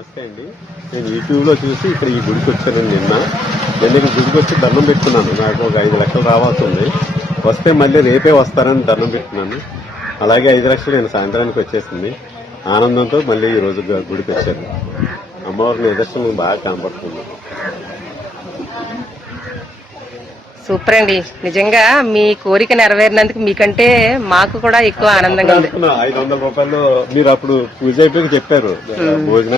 నమస్తే అండి. నేను యూట్యూబ్లో చూసి ఇక్కడ ఈ గుడికి వచ్చానండి. నేను ఇక్కడ గుడికి వచ్చి దండం పెట్టుకున్నాను. నాకు ఒక 5 లక్షలు రావాల్సి ఉంది. వస్తే మళ్ళీ రేపే వస్తారని దండం పెట్టుకున్నాను. అలాగే 5 లక్షలు నేను సాయంత్రానికి వచ్చేసింది. ఆనందంతో మళ్ళీ ఈ రోజు గుడికి వచ్చాను. అమ్మవారి నిదర్శనం బాగా కనపడుతుంది. సూపర్ అండి. నిజంగా మీ కోరిక నెరవేరినందుకు మీకంటే మాకు కూడా ఎక్కువ ఆనందంగా ఉంది. 500 రూపాయలు మీరు అప్పుడు పూజ అయిపోయి చెప్పారు భోజనం.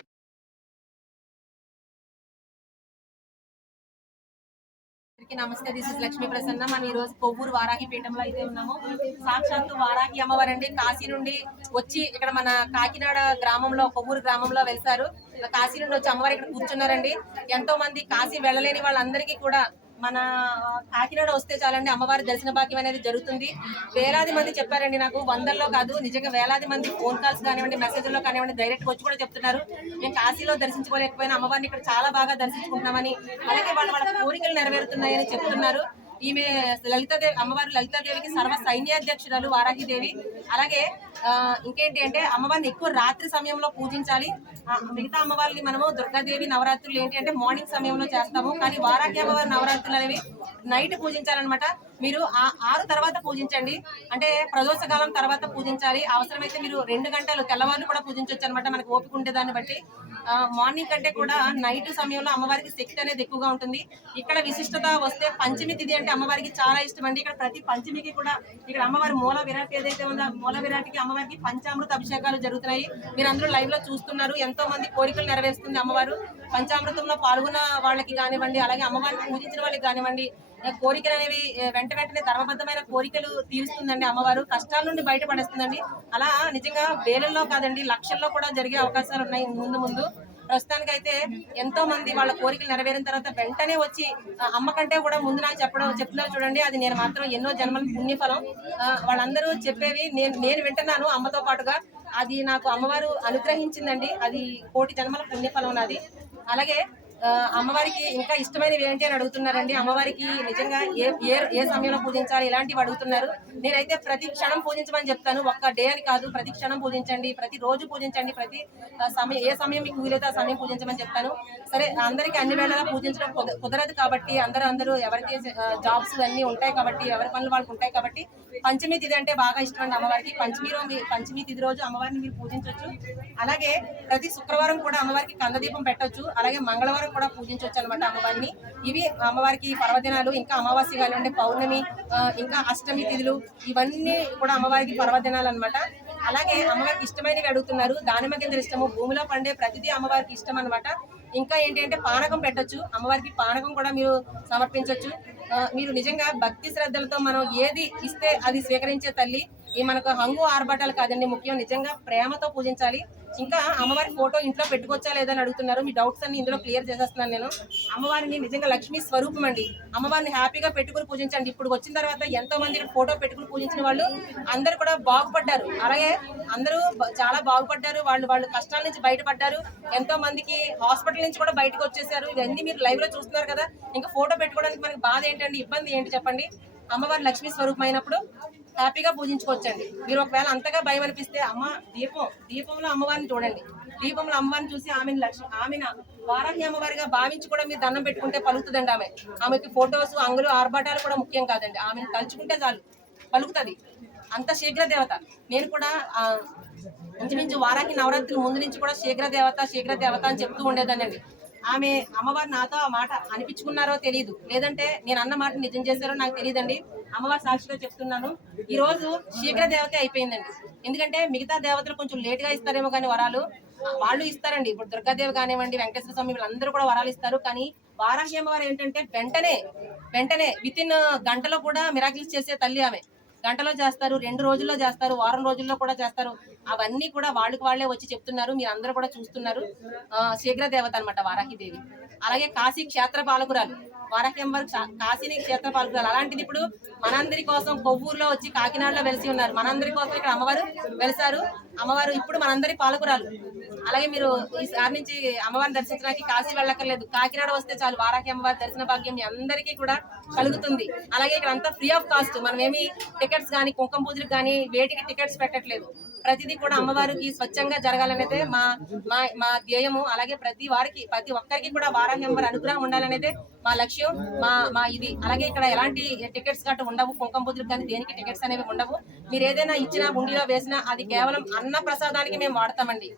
నమస్తే, దిస్ ఇస్ లక్ష్మీ ప్రసన్న. మనం ఈ రోజు కొవ్వూరు వారాహి పీఠంలో అయితే ఉన్నాము. సాక్షాత్తు వారాహి అమ్మవారండి కాశీ నుండి వచ్చి ఇక్కడ మన కాకినాడ గ్రామంలో, కొవ్వూరు గ్రామంలో వెళ్తారు. కాశీ నుండి వచ్చి అమ్మవారు ఇక్కడ కూర్చున్నారండి. ఎంతో మంది కాశీ వెళ్ళలేని వాళ్ళందరికీ కూడా మన కాకినాడ వస్తే చాలండి అమ్మవారి దర్శన భాగ్యం అనేది జరుగుతుంది. వేలాది మంది చెప్పారండి నాకు, వందల్లో కాదు, నిజంగా వేలాది మంది ఫోన్ కాల్స్ కానివ్వండి, మెసేజ్లో కానివ్వండి, డైరెక్ట్ వచ్చి కూడా చెప్తున్నారు మేము కాశీలో దర్శించుకోలేకపోయినా అమ్మవారిని ఇక్కడ చాలా బాగా దర్శించుకుంటున్నామని, అలాగే వాళ్ళ కోరికలు నెరవేరుతున్నాయని చెప్తున్నారు. ఈమె లలితాదేవి, అమ్మవారు లలితాదేవికి సర్వ సైన్యాధ్యక్షురాలు వారాహిదేవి. అలాగే ఇంకేంటి అంటే అమ్మవారిని ఎక్కువ రాత్రి సమయంలో పూజించాలి. మిగతా అమ్మవారిని మనము దుర్గాదేవి నవరాత్రులు ఏంటి అంటే మార్నింగ్ సమయంలో చేస్తాము, కానీ వారాహి అమ్మవారి నవరాత్రులు అనేవి నైట్ పూజించాలన్నమాట. మీరు 6 తర్వాత పూజించండి, అంటే ప్రదోషకాలం తర్వాత పూజించాలి. అవసరమైతే మీరు 2 గంటలు తెల్లవారు కూడా పూజించవచ్చు అనమాట, మనకు ఓపిక ఉంటే దాన్ని బట్టి. మార్నింగ్ కంటే కూడా నైట్ సమయంలో అమ్మవారికి శక్తి అనేది ఎక్కువగా ఉంటుంది. ఇక్కడ విశిష్టత వస్తే పంచమి తిథి అంటే అమ్మవారికి చాలా ఇష్టం అండి. ఇక్కడ ప్రతి పంచమికి కూడా ఇక్కడ అమ్మవారి మూల విరాట్ ఏదైతే ఉందో మూల విరాట్కి అమ్మవారికి పంచామృత అభిషేకాలు జరుగుతున్నాయి. మీరు అందరూ లైవ్ లో చూస్తున్నారు. ఎంతో మంది కోరికలు నెరవేరుస్తుంది అమ్మవారు. పంచామృతంలో పాల్గొన్న వాళ్ళకి కానివ్వండి, అలాగే అమ్మవారిని పూజించిన వాళ్ళకి కానివ్వండి, కోరికలు అనేవి వెంటనే ధర్మబద్ధమైన కోరికలు తీరుస్తుందండి అమ్మవారు. కష్టాల నుండి బయటపడేస్తుందండి. అలా నిజంగా వేలల్లో కాదండి, లక్షల్లో కూడా జరిగే అవకాశాలు ఉన్నాయి ముందు. ప్రస్తుతానికైతే ఎంతో మంది వాళ్ళ కోరికలు నెరవేరిన తర్వాత వెంటనే వచ్చి అమ్మ కంటే కూడా ముందు నాకు చెప్తున్నారు చూడండి, అది నేను మాత్రం ఎన్నో జన్మల పుణ్యఫలం. వాళ్ళందరూ చెప్పేవి నేను వింటున్నాను అమ్మతో పాటుగా. అది నాకు అమ్మవారు అనుగ్రహించిందండి, అది 1,000,000 జన్మల పుణ్యఫలం నాది. అలాగే అమ్మవారికి ఇంకా ఇష్టమైనవి ఏంటి అని అడుగుతున్నారండి. అమ్మవారికి నిజంగా ఏ సమయంలో పూజించాలి ఇలాంటివి అడుగుతున్నారు. నేనైతే ప్రతి క్షణం పూజించమని చెప్తాను, ఒక్క డే అని కాదు, ప్రతి క్షణం పూజించండి, ప్రతి రోజు పూజించండి, ప్రతి సమయం ఏ సమయం మీకు వీలైతే ఆ సమయం పూజించమని చెప్తాను. సరే, అందరికీ అన్ని వేళలా పూజించడం కుదరదు కాబట్టి అందరూ ఎవరికి జాబ్స్ అన్నీ ఉంటాయి కాబట్టి, ఎవరి పనులు వాళ్ళకి ఉంటాయి కాబట్టి పంచమి తిథి అంటే బాగా ఇష్టం అండి అమ్మవారికి. పంచమి తిథి రోజు అమ్మవారిని మీరు పూజించవచ్చు. అలాగే ప్రతి శుక్రవారం కూడా అమ్మవారికి కందదీపం పెట్టొచ్చు. అలాగే మంగళవారం కూడా పూజించవచ్చు అనమాట అమ్మవారిని. ఇవి అమ్మవారికి పర్వదినాలు. ఇంకా అమావాస్య కానివ్వండి, పౌర్ణమి, ఇంకా అష్టమి తిథులు, ఇవన్నీ కూడా అమ్మవారికి పర్వదినాలు అనమాట. అలాగే అమ్మవారికి ఇష్టమైనవి అడుగుతున్నారు. దానిమ్మ గింజలు ఇష్టము, భూమిలో పండే ప్రతిదీ అమ్మవారికి ఇష్టం అనమాట. ఇంకా ఏంటి అంటే పానకం పెట్టొచ్చు, అమ్మవారికి పానకం కూడా మీరు సమర్పించవచ్చు. మీరు నిజంగా భక్తి శ్రద్ధలతో మనం ఏది ఇస్తే అది స్వీకరించే తల్లి. ఈ మనకు హంగు ఆర్భాటాలు కాదండి ముఖ్యం, నిజంగా ప్రేమతో పూజించాలి. ఇంకా అమ్మవారి ఫోటో ఇంట్లో పెట్టుకోవచ్చా లేదని అడుగుతున్నారు. మీ డౌట్స్ అన్ని ఇందులో క్లియర్ చేసేస్తున్నాను నేను. అమ్మవారిని నిజంగా లక్ష్మీ స్వరూపం అండి. అమ్మవారిని హ్యాపీగా పెట్టుకుని పూజించండి. ఇప్పుడు వచ్చిన తర్వాత ఎంతో మంది ఫోటో పెట్టుకుని పూజించిన వాళ్ళు అందరూ కూడా బాగుపడ్డారు. అలాగే అందరూ చాలా బాగుపడ్డారు. వాళ్ళు కష్టాల నుంచి బయటపడ్డారు. ఎంతో మందికి హాస్పిటల్ నుంచి కూడా బయటకు వచ్చేసారు. ఇవన్నీ మీరు లైవ్ లో చూస్తున్నారు కదా. ఇంకా ఫోటో పెట్టుకోవడానికి మనకి బాధ ఏంటండి, ఇబ్బంది ఏంటి చెప్పండి? అమ్మవారి లక్ష్మీ స్వరూపం అయినప్పుడు హ్యాపీగా పూజించుకోవచ్చండి. మీరు ఒకవేళ అంతగా భయం అనిపిస్తే అమ్మ దీపంలో అమ్మవారిని చూడండి. దీపంలో అమ్మవారిని చూసి ఆమెను వారాహి అమ్మవారిగా భావించి కూడా మీరు దండం పెట్టుకుంటే పలుకుతుందండి. ఆమెకి ఫొటోస్, అంగులు, ఆర్భాటాలు కూడా ముఖ్యం కాదండి. ఆమెను తలుచుకుంటే చాలు, పలుకుతుంది. అంత శీఘ్ర దేవత. నేను కూడా ఇంచుమించు వారాహి నవరాత్రుల ముందు నుంచి కూడా శీఘ్ర దేవత అని చెప్తూ ఉండేదానండి. అమ్మవారు నాతో ఆ మాట అనిపించుకున్నారో తెలియదు, లేదంటే నేను అన్న మాట నిజం చేశారో నాకు తెలియదండి. అమ్మవారి సాక్షిగా చెప్తున్నాను, ఈ రోజు శీఘ్ర దేవత అయిపోయిందండి. ఎందుకంటే మిగతా దేవతలు కొంచెం లేట్ గా ఇస్తారేమో కానీ వరాలు వాళ్ళు ఇస్తారండి. ఇప్పుడు దుర్గాదేవి కానివ్వండి, వెంకటేశ్వర స్వామి, వీళ్ళందరూ కూడా వరాలు ఇస్తారు. కానీ వారాహి అమ్మవారు ఏంటంటే వెంటనే విత్ ఇన్ గంటలో కూడా మిరాకిల్స్ చేసే తల్లి. ఆమె గంటలో చేస్తారు, 2 రోజుల్లో చేస్తారు, వారం రోజుల్లో కూడా చేస్తారు. అవన్నీ కూడా వాళ్ళే వచ్చి చెప్తున్నారు, మీరు అందరూ కూడా చూస్తున్నారు. శీఘ్ర దేవత అనమాట వారాహిదేవి. అలాగే కాశీ క్షేత్ర పాలకురాలు వారాహి అమ్మవారు, కాశీని క్షేత్ర పాలకురాలు. అలాంటిది ఇప్పుడు మనందరి కోసం కొవ్వూరులో వచ్చి కాకినాడలో వెలిసి ఉన్నారు. మనందరి కోసం ఇక్కడ అమ్మవారు వెలిసారు. అమ్మవారు ఇప్పుడు మనందరి పాలకురాలు. అలాగే మీరు ఈసారి నుంచి అమ్మవారిని దర్శించడానికి కాశీ వెళ్ళక్కర్లేదు, కాకినాడ వస్తే చాలు, వారాహి అమ్మవారి దర్శన భాగ్యం మీ అందరికీ కూడా కలుగుతుంది. అలాగే ఇక్కడ అంతా ఫ్రీ ఆఫ్ కాస్ట్. మనం ఏమి టికెట్స్ కానీ, కుంకుమ పూజలకు కానీ వేటికి టికెట్స్ పెట్టట్లేదు. ప్రతిదీ ప్రతిదీ కూడా అమ్మవారికి స్వచ్ఛంగా జరగాలనేదే మా మా మా ధ్యేయము. అలాగే ప్రతి ఒక్కరికి కూడా వారాహి అమ్మవారి అనుగ్రహం ఉండాలనేదే మా లక్ష్యం, మా ఇది. అలాగే ఇక్కడ ఎలాంటి టికెట్స్ గట్రా ఉండవు, కుంకుమ పూజలకు కానీ దేనికి టికెట్స్ అనేవి ఉండవు. మీరు ఏదైనా ఇచ్చినా హుండీలో వేసినా అది కేవలం అన్న ప్రసాదానికి మేము వాడతామండి.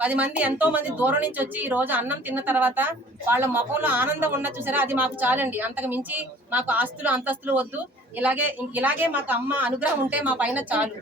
10 మంది ఎంతో మంది దూరం నుంచి వచ్చి ఈ రోజు అన్నం తిన్న తర్వాత వాళ్ళ ముఖంలో ఆనందం ఉన్న చూసారా, అది మాకు చాలండి. అంతకు మించి మాకు ఆస్తులు అంతస్తులు వద్దు. ఇలాగే మాకు అమ్మ అనుగ్రహం ఉంటే మా పైన చాలు.